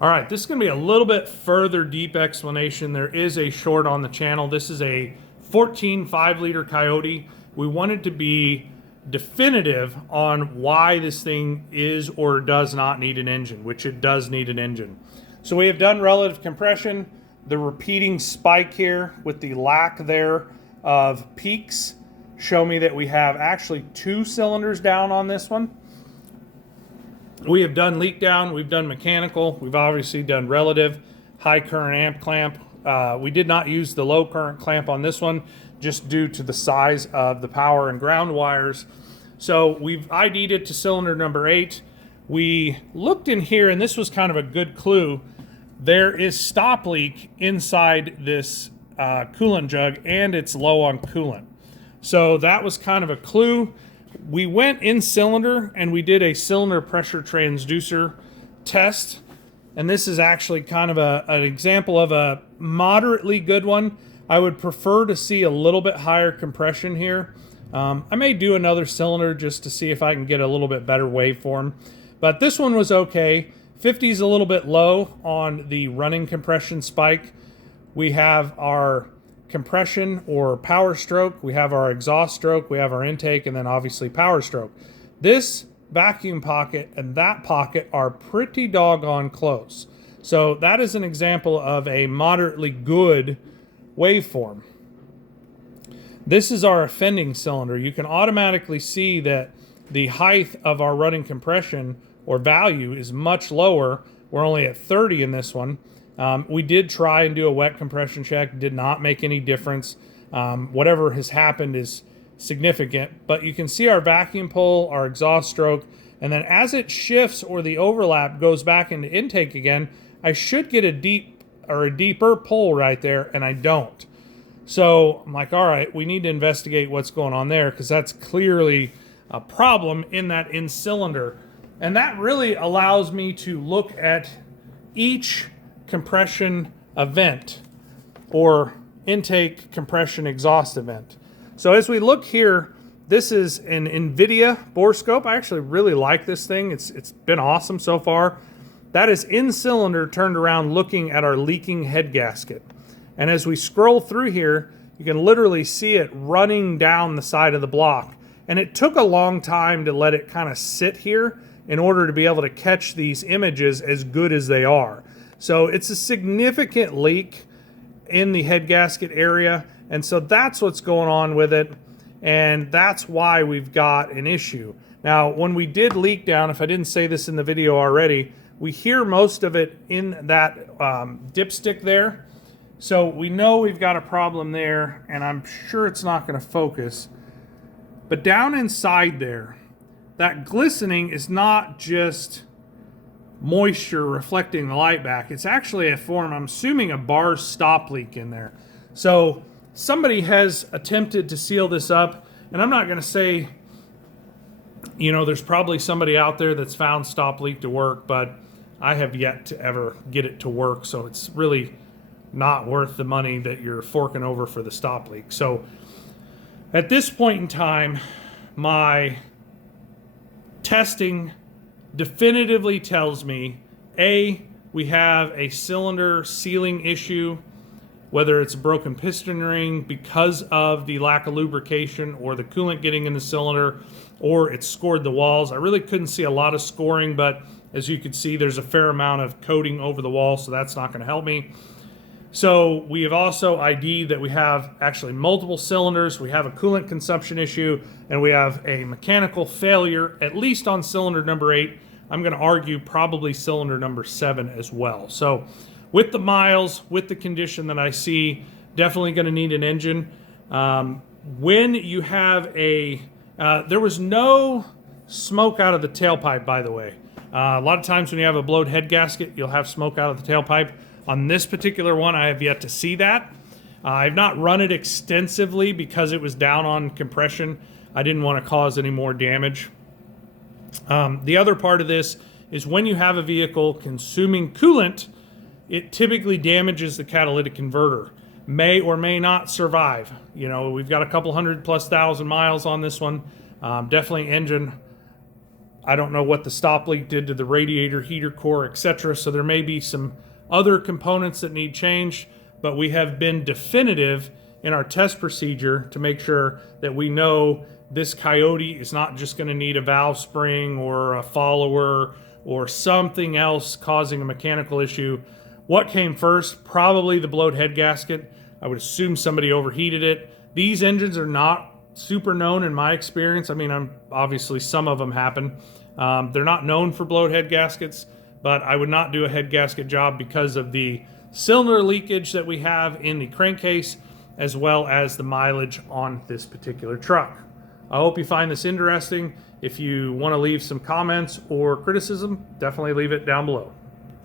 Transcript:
All right, this is going to be a little bit further deep explanation. There is a short on the channel. This is a 14 5-liter Coyote. We wanted to be definitive on why this thing is or does not need an engine, which it does need an engine. So we have done relative compression, the repeating spike here with the lack there of peaks show me that we have actually 2 cylinders down on this one. We have done leak down, we've done mechanical, we've obviously done relative, high current amp clamp. We did not use the low current clamp on this one just due to the size of the power and ground wires. So we've ID'd it to cylinder number 8. We looked in here, and this was kind of a good clue. There is stop leak inside this coolant jug, and it's low on coolant. So that was kind of a clue. We went in cylinder and we did a cylinder pressure transducer test. And this is actually kind of an example of a moderately good one. I would prefer to see a little bit higher compression here. I may do another cylinder just to see if I can get a little bit better waveform. But this one was okay. 50 is a little bit low on the running compression spike. We have our compression or power stroke, we have our exhaust stroke, we have our intake, and then obviously power stroke. This vacuum pocket and that pocket are pretty doggone close. So that is an example of a moderately good waveform. This is our offending cylinder. You can automatically see that the height of our running compression or value is much lower. We're only at 30 in this one. We did try and do a wet compression check, did not make any difference. Whatever has happened is significant, but you can see our vacuum pull, our exhaust stroke, and then as it shifts or the overlap goes back into intake again, I should get a deep or a deeper pull right there, and I don't. So I'm like, all right, we need to investigate what's going on there because that's clearly a problem in that in cylinder. And that really allows me to look at each compression event or intake compression exhaust event. So as we look here, this is an NVIDIA borescope. I actually really like this thing. It's been awesome so far. That is in cylinder turned around looking at our leaking head gasket. And as we scroll through here, you can literally see it running down the side of the block. And it took a long time to let it kind of sit here in order to be able to catch these images as good as they are. So it's a significant leak in the head gasket area, and so that's what's going on with it, and that's why we've got an issue. Now, when we did leak down, if I didn't say this in the video already, we hear most of it in that dipstick there. So we know we've got a problem there, and I'm sure it's not going to focus. But down inside there, that glistening is not just moisture reflecting the light back. It's actually a form, I'm assuming, a bar stop leak in there. So somebody has attempted to seal this up, and I'm not going to say, you know, there's probably somebody out there that's found stop leak to work, but I have yet to ever get it to work, so it's really not worth the money that you're forking over for the stop leak. So at this point in time, my testing definitively tells me, A, we have a cylinder sealing issue, whether it's a broken piston ring because of the lack of lubrication or the coolant getting in the cylinder, or it's scored the walls. I really couldn't see a lot of scoring, but as you can see, there's a fair amount of coating over the wall, so that's not going to help me. So we have also ID'd that we have actually multiple cylinders, we have a coolant consumption issue, and we have a mechanical failure, at least on cylinder number 8. I'm going to argue probably cylinder number 7 as well. So with the miles, with the condition that I see, definitely going to need an engine. When you have a, there was no smoke out of the tailpipe, by the way. A lot of times when you have a blowed head gasket, you'll have smoke out of the tailpipe. On this particular one, I have yet to see that. I've not run it extensively because it was down on compression. I didn't want to cause any more damage. The other part of this is when you have a vehicle consuming coolant, it typically damages the catalytic converter. May or may not survive. You know, we've got a couple 100+ thousand miles on this one. Definitely engine I don't know what the stop leak did to the radiator, heater core, etc. So there may be some other components that need changed, but we have been definitive in our test procedure to make sure that we know this Coyote is not just going to need a valve spring or a follower or something else causing a mechanical issue. What came first? Probably the blowed head gasket. I would assume somebody overheated it. These engines are not super known in my experience. I mean, obviously some of them happen. They're not known for blowed head gaskets, but I would not do a head gasket job because of the cylinder leakage that we have in the crankcase, as well as the mileage on this particular truck. I hope you find this interesting. If you want to leave some comments or criticism, definitely leave it down below.